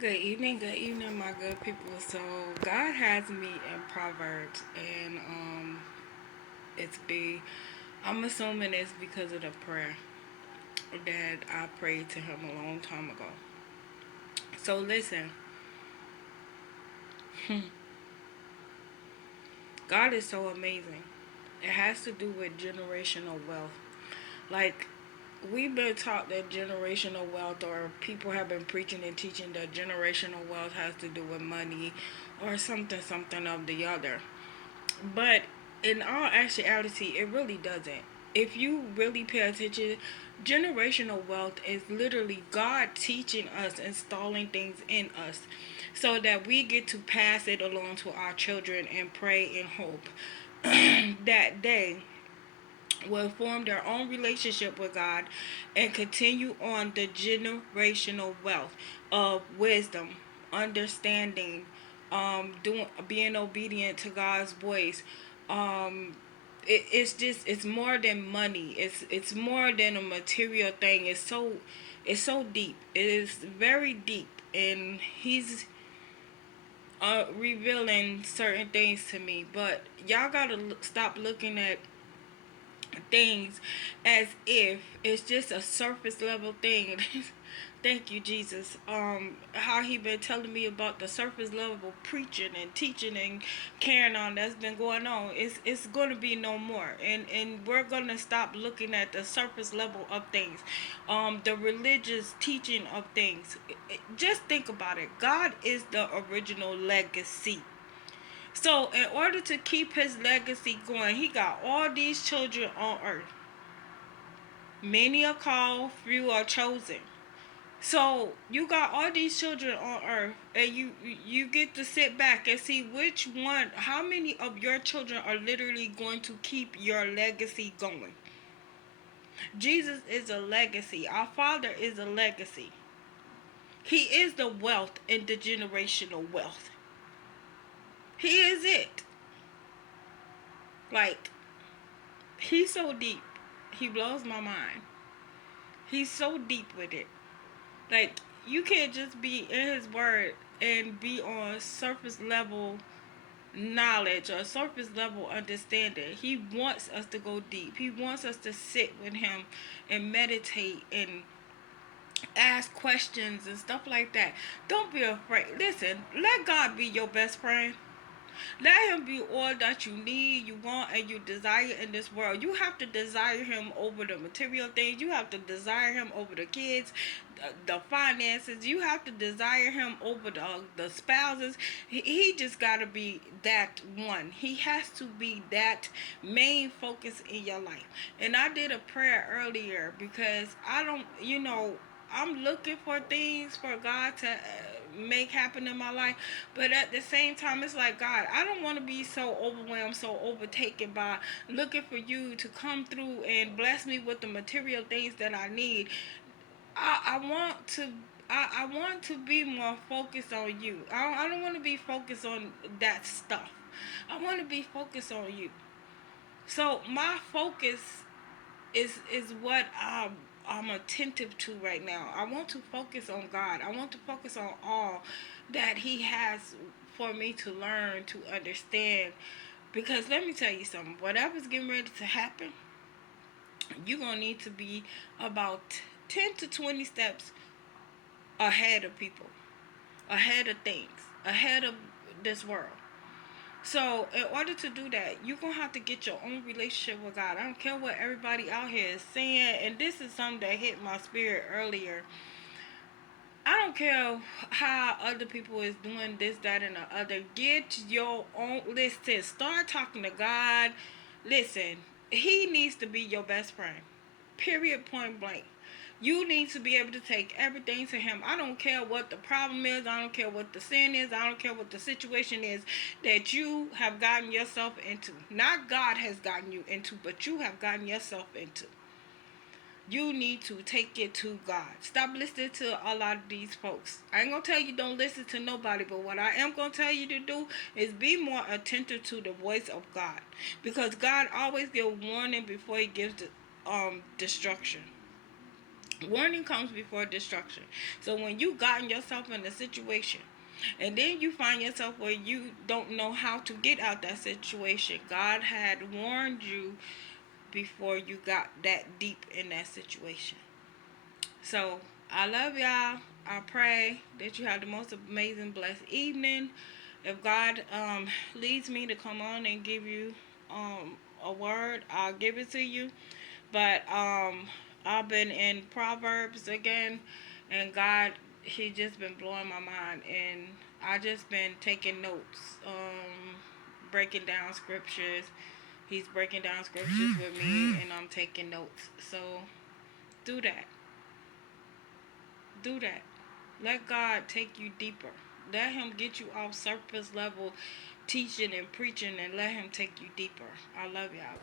Good evening, my good people. So God has me in Proverbs, and it's big. I'm assuming it's because of the prayer that I prayed to Him a long time ago. So listen, God is so amazing. It has to do with generational wealth. Like we've been taught that generational wealth, or people have been preaching and teaching that generational wealth has to do with money, or something of the other. But in all actuality, it really doesn't. If you really pay attention, generational wealth is literally God teaching us, installing things in us, so that we get to pass it along to our children and pray and hope that they will form their own relationship with God and continue on the generational wealth of wisdom, understanding, being obedient to God's voice. It's more than money. It's more than a material thing. It's so deep. It is very deep, and He's revealing certain things to me. But y'all gotta stop looking at things as if it's just a surface level thing. Thank you, Jesus. How He been telling me about the surface level preaching and teaching and carrying on that's been going on. It's going to be no more, and we're going to stop looking at the surface level of things, the religious teaching of things. Just think about it. God is the original legacy. So, in order to keep His legacy going, He got all these children on earth. Many are called, few are chosen. So you got all these children on earth, and you get to sit back and see which one, how many of your children are literally going to keep your legacy going. Jesus is a legacy. Our Father is a legacy. He is the wealth and the generational wealth. He is it. Like, He's so deep. He blows my mind. He's so deep with it. Like, you can't just be in His word and be on surface level knowledge or surface level understanding. He wants us to go deep. He wants us to sit with Him and meditate and ask questions and stuff like that. Don't be afraid. Listen, let God be your best friend. Let Him be all that you need, you want, and you desire in this world. You have to desire Him over the material things. You have to desire Him over the kids, the finances. You have to desire Him over the spouses. He just got to be that one. He has to be that main focus in your life. And I did a prayer earlier because I don't, I'm looking for things for God to make happen in my life, but at the same time, it's like, God, I don't want to be so overwhelmed, so overtaken by looking for you to come through and bless me with the material things that I need. I want to. I want to be more focused on you. I don't want to be focused on that stuff. I want to be focused on you. So my focus is what I'm attentive to right now. I want to focus on God. I want to focus on all that He has for me to learn, to understand. Because let me tell you something, whatever's getting ready to happen, you're going to need to be about 10 to 20 steps ahead of people, ahead of things, ahead of this world. So, in order to do that, you're going to have to get your own relationship with God. I don't care what everybody out here is saying, and this is something that hit my spirit earlier. I don't care how other people is doing this, that, and the other. Get your own. Listen, start talking to God. Listen, He needs to be your best friend. Period, point blank. You need to be able to take everything to Him. I don't care what the problem is. I don't care what the sin is. I don't care what the situation is that you have gotten yourself into. Not God has gotten you into, but you have gotten yourself into. You need to take it to God. Stop listening to a lot of these folks. I ain't gonna tell you don't listen to nobody, but what I am gonna tell you to do is be more attentive to the voice of God, because God always gives warning before He gives the destruction. Warning comes before destruction. So when you gotten yourself in a situation and then you find yourself where you don't know how to get out that situation, God had warned you before you got that deep in that situation. So I love y'all. I pray that you have the most amazing, blessed evening. If God leads me to come on and give you a word, I'll give it to you. But I've been in Proverbs again, and God, He just been blowing my mind, and I just been taking notes, breaking down scriptures. He's breaking down scriptures with me, and I'm taking notes. So do that. Do that. Let God take you deeper. Let Him get you off surface level teaching and preaching, and let Him take you deeper. I love y'all.